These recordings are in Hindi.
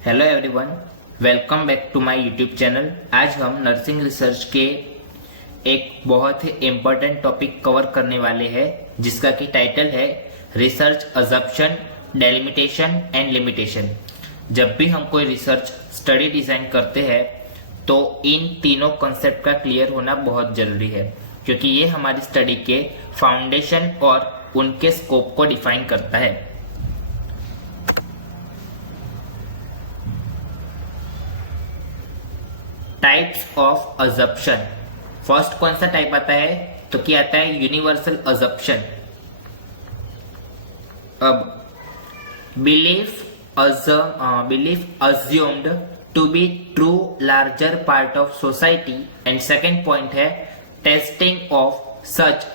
Hello everyone, welcome back to my YouTube channel. आज हम नर्सिंग रिसर्च के एक बहुत ही इम्पोर्टेंट टॉपिक कवर करने वाले हैं, जिसका कि टाइटल है research assumption, delimitation and limitation. जब भी हम कोई रिसर्च स्टडी डिजाइन करते हैं तो इन तीनों कॉन्सेप्ट का क्लियर होना बहुत जरूरी है, क्योंकि ये हमारी स्टडी के फाउंडेशन और उनके स्कोप को डिफाइन करता है। Types of assumption. फर्स्ट कौन सा टाइप आता है? तो क्या आता है? Universal assumption. अब belief assumed to be true larger part of society, and second point है testing of such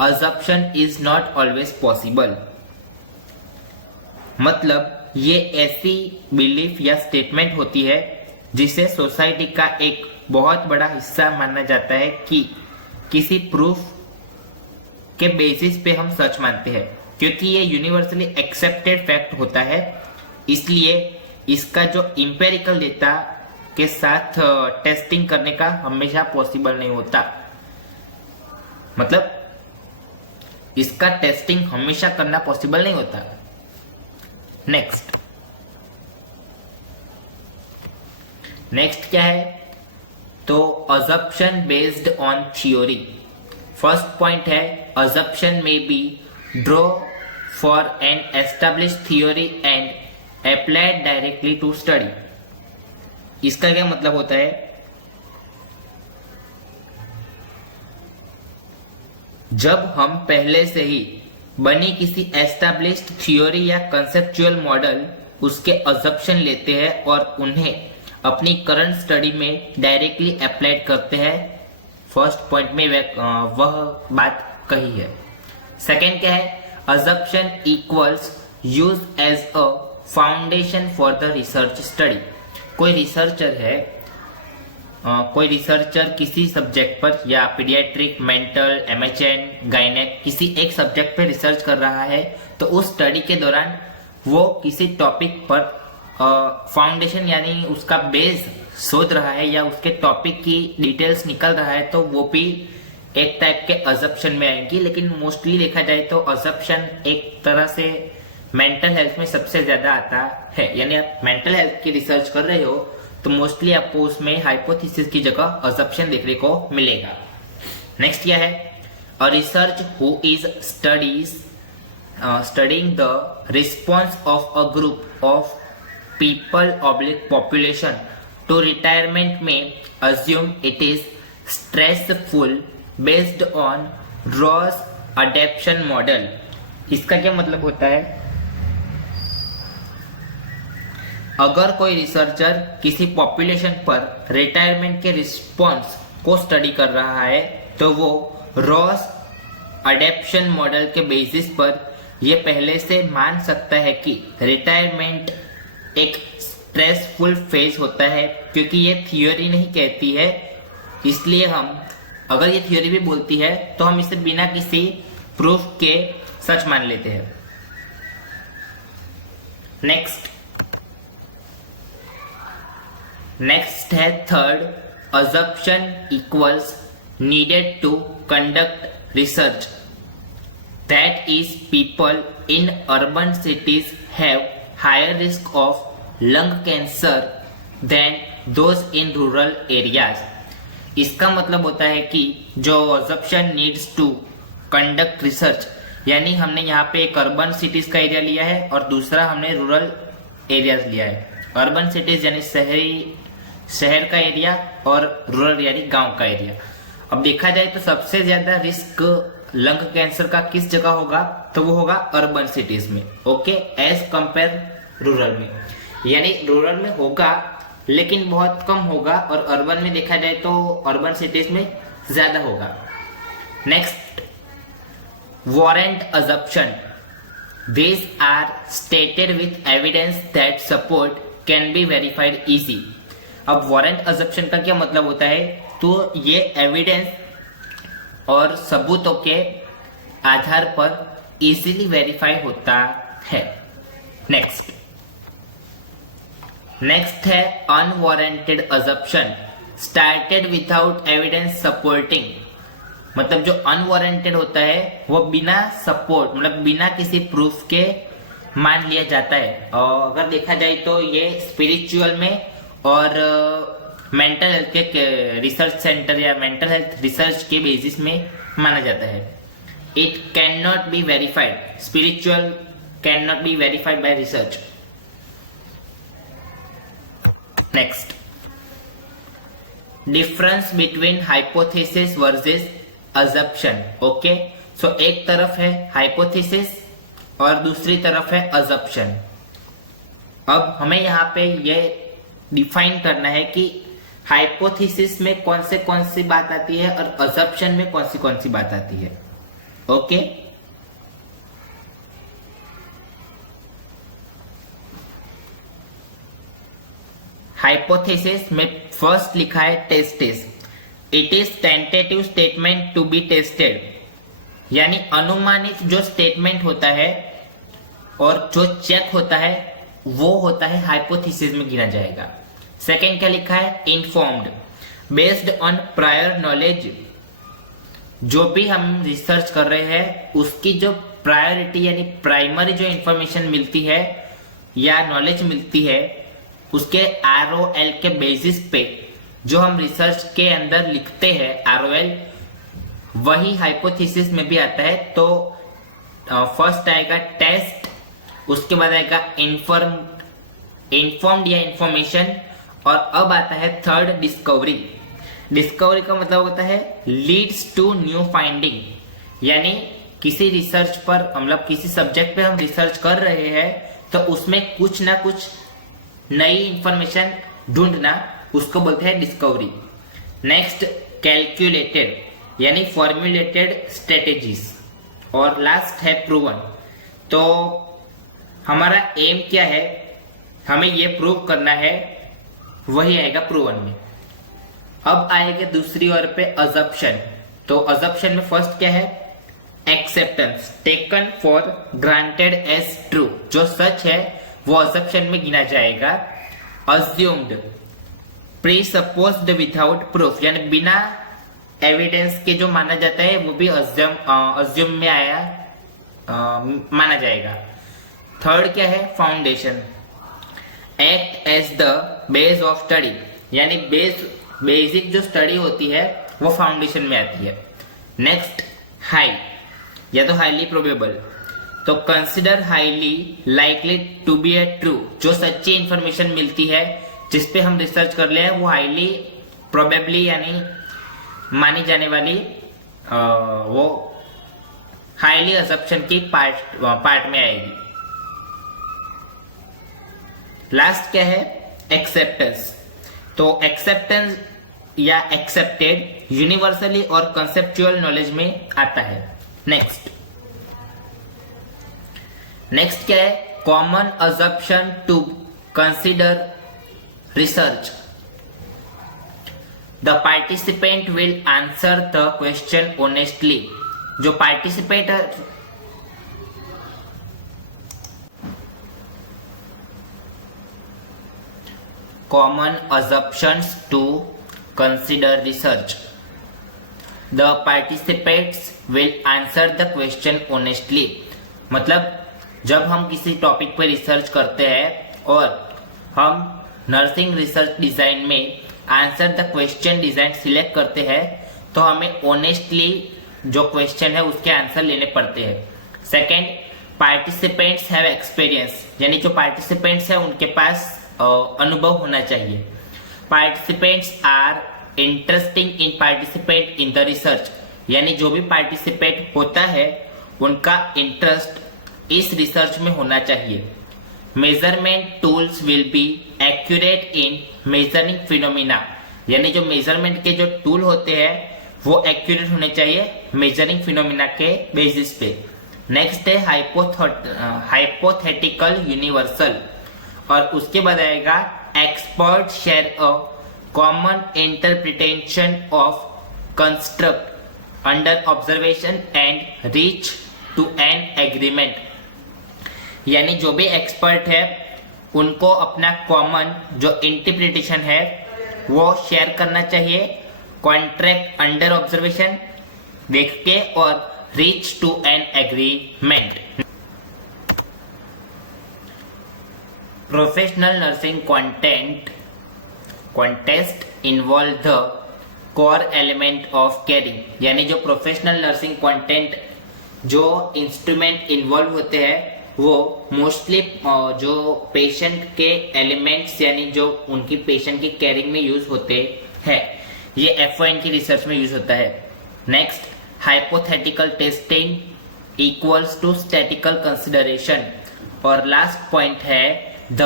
assumption is not always possible। मतलब ये ऐसी बिलीफ या स्टेटमेंट होती है जिसे सोसाइटी का एक बहुत बड़ा हिस्सा माना जाता है कि किसी प्रूफ के बेसिस पे हम सच मानते हैं, क्योंकि ये यूनिवर्सली एक्सेप्टेड फैक्ट होता है। इसलिए इसका जो इंपेरिकल डेटा के साथ टेस्टिंग करने का हमेशा पॉसिबल नहीं होता। मतलब इसका टेस्टिंग हमेशा करना पॉसिबल नहीं होता। नेक्स्ट क्या है? तो assumption based on theory. First point है अजम्पशन में be draw for an established theory and applied directly to study. इसका क्या मतलब होता है? जब हम पहले से ही बनी किसी एस्टेब्लिश्ड थ्योरी या कंसेप्चुअल मॉडल, उसके अजम्पशन लेते हैं और उन्हें अपनी करंट स्टडी में डायरेक्टली अप्लाइड करते हैं। फर्स्ट पॉइंट में वह बात कही है। सेकेंड क्या है? Assumption equals use as a foundation for the research study. कोई रिसर्चर किसी सब्जेक्ट पर या पीडियाट्रिक, मेंटल, एमएचएन, गायनेक किसी एक सब्जेक्ट पर रिसर्च कर रहा है, तो उस स्टडी के दौरान वो किसी टॉपिक पर फाउंडेशन यानी उसका बेस शोध रहा है या उसके टॉपिक की डिटेल्स निकल रहा है, तो वो भी एक टाइप के अजम्पशन में आएंगी। लेकिन मोस्टली देखा जाए तो अजम्पशन एक तरह से मेंटल हेल्थ में सबसे ज्यादा आता है। यानी आप मेंटल हेल्थ की रिसर्च कर रहे हो तो मोस्टली आपको उसमें हाइपोथेसिस की जगह अजम्पशन देखने को मिलेगा। नेक्स्ट क्या है? A research who is studying the response of a group of people population to retirement may assume it is stressful based on Ross adaptation model। इसका क्या मतलब होता है? अगर कोई रिसर्चर किसी पॉपुलेशन पर रिटायरमेंट के रिस्पॉन्स को स्टडी कर रहा है, तो वो रॉस अडेप्शन मॉडल के बेसिस पर यह पहले से मान सकता है कि रिटायरमेंट एक स्ट्रेसफुल फेज होता है, क्योंकि ये थियोरी नहीं कहती है। इसलिए हम अगर ये थियोरी भी बोलती है तो हम इसे बिना किसी प्रूफ के सच मान लेते हैं। नेक्स्ट है third, assumption equals needed to conduct research. That is people in urban cities have higher risk of lung cancer than those in rural areas। इसका मतलब होता है कि जो assumption needs to conduct research, यानी हमने यहाँ पे एक अर्बन सिटीज का एरिया लिया है और दूसरा हमने रूरल एरियाज लिया है। अर्बन सिटीज यानी शहर का एरिया और रूरल यानी गांव का एरिया। अब देखा जाए तो सबसे ज्यादा रिस्क लंग कैंसर का किस जगह होगा? तो वो होगा अर्बन सिटीज में, ओके, एज कंपेयर रूरल में। यानी रूरल में होगा लेकिन बहुत कम होगा, और अर्बन में देखा जाए तो अर्बन सिटीज में ज्यादा होगा। Next, warrant assumption. These are stated with evidence that support can be verified easy। अब वारंट अजम्पशन का क्या मतलब होता है? तो ये एविडेंस और सबूतों के आधार पर इजीली वेरीफाई होता है। नेक्स्ट, नेक्स्ट है unwarranted assumption started without evidence supporting, मतलब जो अनवारंटेड होता है वो बिना सपोर्ट मतलब बिना किसी प्रूफ के मान लिया जाता है। और अगर देखा जाए तो ये स्पिरिचुअल में और मेंटल हेल्थ के रिसर्च सेंटर या मेंटल हेल्थ रिसर्च के बेसिस में माना जाता है। It can not be verified, spiritual can not be verified by research. Next, difference between hypothesis versus assumption. Okay, so एक तरफ है हाइपोथेसिस और दूसरी तरफ है अजप्शन। अब हमें यहाँ पे ये डिफाइन करना है कि हाइपोथेसिस में कौन सी बात आती है और अजप्शन में कौन सी बात आती है। ओके, हाइपोथेसिस में फर्स्ट लिखा है टेस्टिस, it is tentative statement to be tested, यानी अनुमानित जो स्टेटमेंट होता है और जो चेक होता है वो होता है हाइपोथेसिस में गिना जाएगा। सेकेंड क्या लिखा है, informed, based on prior knowledge, जो भी हम रिसर्च कर रहे हैं उसकी जो प्रायोरिटी यानी प्राइमरी जो इंफॉर्मेशन मिलती है या नॉलेज मिलती है उसके ROL के बेसिस पे जो हम रिसर्च के अंदर लिखते हैं ROL, वही हाइपोथेसिस में भी आता है। तो फर्स्ट आएगा टेस्ट, उसके बाद आएगा इन्फॉर्म्ड या इंफॉर्मेशन, और अब आता है थर्ड डिस्कवरी। डिस्कवरी का मतलब होता है लीड्स टू न्यू फाइंडिंग, यानी किसी रिसर्च पर मतलब किसी सब्जेक्ट पे हम रिसर्च कर रहे हैं तो उसमें कुछ ना कुछ नई इंफॉर्मेशन ढूंढना, उसको बोलते हैं डिस्कवरी। नेक्स्ट, कैलकुलेटेड यानी फॉर्मुलेटेड स्ट्रेटेजीज, और लास्ट है प्रूवन। तो हमारा एम क्या है, हमें ये प्रूव करना है, वही आएगा प्रूवन में। अब आएगा दूसरी ओर पे अजप्शन। तो अजप्शन में फर्स्ट क्या है, acceptance, taken for granted as true, जो सच है वो अजप्शन में गिना जाएगा। अज्यूम्ड, प्रीसपोज्ड विदाउट प्रूफ, यानी बिना एविडेंस के जो माना जाता है वो भी अज्यूम में आया माना जाएगा। थर्ड क्या है, foundation, act as the base of study, यानी बेसिक जो स्टडी होती है वो फाउंडेशन में आती है। नेक्स्ट, हाई या तो हाईली प्रोबेबल, तो consider highly likely to be a true, जो सच्ची इंफॉर्मेशन मिलती है जिसपे हम रिसर्च कर ले वो हाईली प्रोबेबली यानी मानी जाने वाली वो हाईली असम्पशन की पार्ट में आएगी। लास्ट क्या है, एक्सेप्टेंस। तो एक्सेप्टेंस या एक्सेप्टेड यूनिवर्सली और कंसेप्चुअल नॉलेज में आता है। नेक्स्ट क्या है, common assumption to consider research. The participant will answer the question honestly, जो participate common assumptions to consider research. The participants will answer the question honestly. मतलब जब हम किसी टॉपिक पर रिसर्च करते हैं और हम नर्सिंग रिसर्च डिजाइन में answer the question design select करते हैं तो हमें ऑनेस्टली जो क्वेश्चन है उसके आंसर लेने पड़ते हैं। सेकेंड, पार्टिसिपेंट्स हैव एक्सपीरियंस, यानी जो पार्टिसिपेंट्स है उनके पास अनुभव होना चाहिए। Participants are interesting in participate in the research, यानी जो भी पार्टिसिपेट होता है उनका इंटरेस्ट इस रिसर्च में होना चाहिए। Measurement tools will be accurate in measuring phenomena, यानी जो मेजरमेंट के जो टूल होते हैं वो एक्यूरेट होने चाहिए मेजरिंग फिनोमिना के बेसिस पे। नेक्स्ट है हाइपोथेटिकल यूनिवर्सल, और उसके बाद आएगा expert share a common interpretation of construct under observation and reach to an agreement, यानी जो भी एक्सपर्ट है उनको अपना कॉमन जो इंटरप्रिटेशन है वो शेयर करना चाहिए, कॉन्ट्रैक्ट अंडर ऑब्जर्वेशन देख के और reach to an agreement. Professional nursing contest involve the core element of caring, यानी जो प्रोफेशनल नर्सिंग कंटेंट जो इंस्ट्रूमेंट इन्वॉल्व होते हैं वो मोस्टली जो पेशेंट के एलिमेंट्स यानी जो उनकी पेशेंट की केयरिंग में यूज होते हैं, ये एफओएन की रिसर्च में यूज होता है। Next, hypothetical testing equals to statistical consideration, और लास्ट पॉइंट है the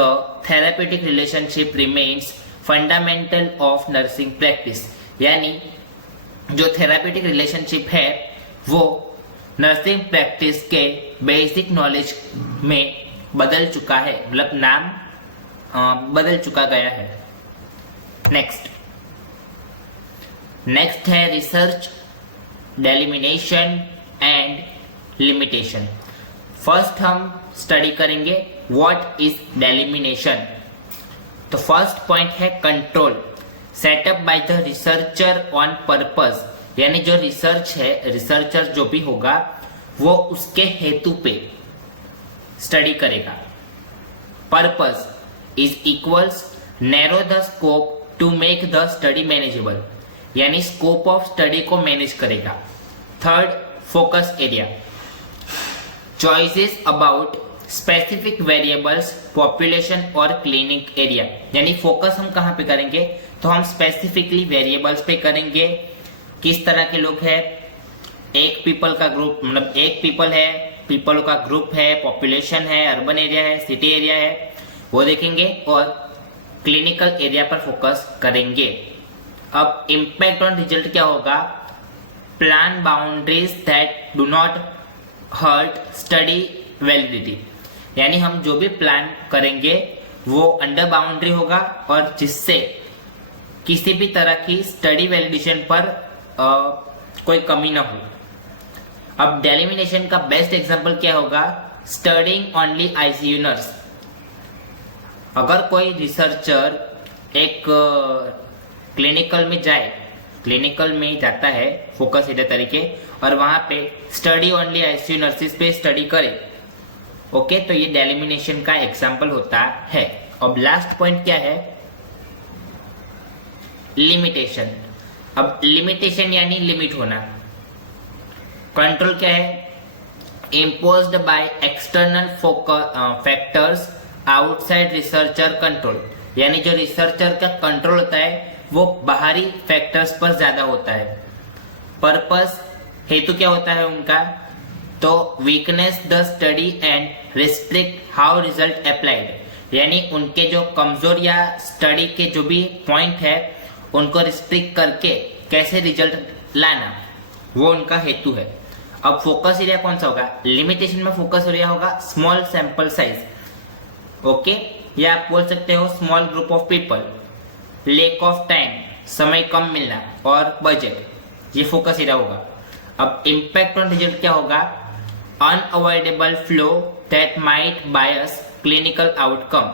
therapeutic relationship remains fundamental of nursing practice, यानी जो थेरापेटिक रिलेशनशिप है वो नर्सिंग प्रैक्टिस के बेसिक नॉलेज में बदल चुका है, मतलब नाम बदल चुका गया है। नेक्स्ट है रिसर्च डेलिमिनेशन एंड लिमिटेशन। फर्स्ट हम स्टडी करेंगे व्हाट इज डेलिमिनेशन। तो फर्स्ट पॉइंट है control setup by the researcher on purpose, यानी जो रिसर्च है, रिसर्चर जो भी होगा वो उसके हेतु पे स्टडी करेगा। Purpose is equals narrow the scope to make the study manageable, यानी स्कोप ऑफ स्टडी को मैनेज करेगा। Third, focus area choices about specific variables population और क्लिनिक एरिया, यानी फोकस हम कहां पे करेंगे, तो हम स्पेसिफिकली वेरिएबल्स पे करेंगे। किस तरह के लोग हैं, एक पीपल का ग्रुप, मतलब एक पीपल है, पीपल का ग्रुप है, पॉपुलेशन है, अर्बन एरिया है, सिटी एरिया है, वो देखेंगे और क्लिनिकल एरिया पर फोकस करेंगे। अब इम्पैक्ट ऑन रिजल्ट क्या होगा, plan boundaries that do not hurt study validity, यानी हम जो भी प्लान करेंगे वो अंडर बाउंड्री होगा और जिससे किसी भी तरह की स्टडी वैलिडेशन पर कोई कमी ना हो। अब डेलिमिनेशन का बेस्ट एग्जांपल क्या होगा, स्टडिंग ओनली आईसीयू नर्स। अगर कोई रिसर्चर एक क्लिनिकल में जाए, क्लिनिकल में जाता है फोकस एरिया तरीके, और वहां पे स्टडी ओनली आईसीयू नर्सिस पे स्टडी करे, ओके, तो ये डेलिमिनेशन का एग्जांपल होता है। अब लास्ट पॉइंट क्या है, लिमिटेशन। अब लिमिटेशन यानी लिमिट होना। कंट्रोल क्या है, imposed by external factors outside researcher control, यानी जो रिसर्चर का कंट्रोल होता है वो बाहरी फैक्टर्स पर ज्यादा होता है। पर्पस, हेतु क्या होता है उनका, तो weakness the study and restrict how result applied, यानी उनके जो कमजोर या स्टडी के जो भी पॉइंट है उनको रिस्ट्रिक्ट करके कैसे रिजल्ट लाना, वो उनका हेतु है। अब फोकस एरिया कौन सा होगा, लिमिटेशन में फोकस एरिया होगा स्मॉल सैंपल साइज, ओके, या आप बोल सकते हो small group of people, lake of time, समय कम मिलना, और बजट, ये फोकस एरिया होगा। अब इम्पैक्ट ऑन रिजल्ट क्या होगा, unavoidable flow that might bias clinical outcome,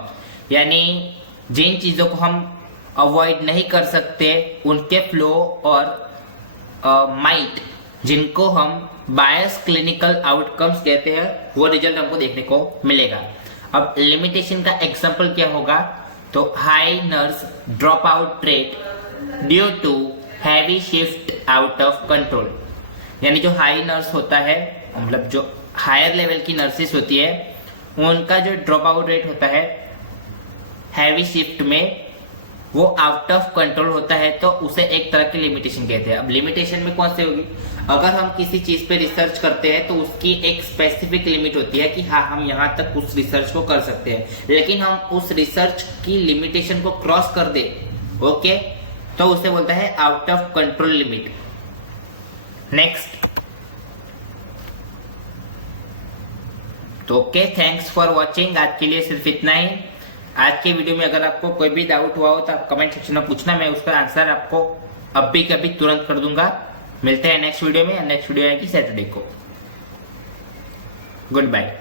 यानी जिन चीजों को हम अवॉइड नहीं कर सकते उनके फ्लो और माइट, जिनको हम बायस क्लिनिकल आउटकम्स कहते हैं, वो रिजल्ट हमको देखने को मिलेगा। अब लिमिटेशन का एग्जांपल क्या होगा, तो high nurse drop out rate due to heavy shift out of control, यानी जो हाई नर्स होता है, मतलब जो हायर लेवल की नर्सेस होती है, उनका जो ड्रॉप आउट रेट होता है हैवी शिफ्ट में, वो आउट ऑफ कंट्रोल होता है, तो उसे एक तरह की लिमिटेशन कहते हैं। अब लिमिटेशन में कौन सी होगी, अगर हम किसी चीज पे रिसर्च करते हैं तो उसकी एक स्पेसिफिक लिमिट होती है कि हाँ हम यहाँ तक उस रिसर्च को कर सकते हैं, लेकिन हम उस रिसर्च की लिमिटेशन को क्रॉस कर दे, ओके, तो उसे बोलता है out of control limit. Next, तो ओके, थैंक्स फॉर वॉचिंग। आज के लिए सिर्फ इतना ही। आज के वीडियो में अगर आपको कोई भी डाउट हुआ हो तो आप कमेंट सेक्शन में पूछना, मैं उसका आंसर आपको अभी के अभी तुरंत कर दूंगा। मिलते हैं नेक्स्ट वीडियो में। नेक्स्ट वीडियो आएगी सैटरडे को। Good bye.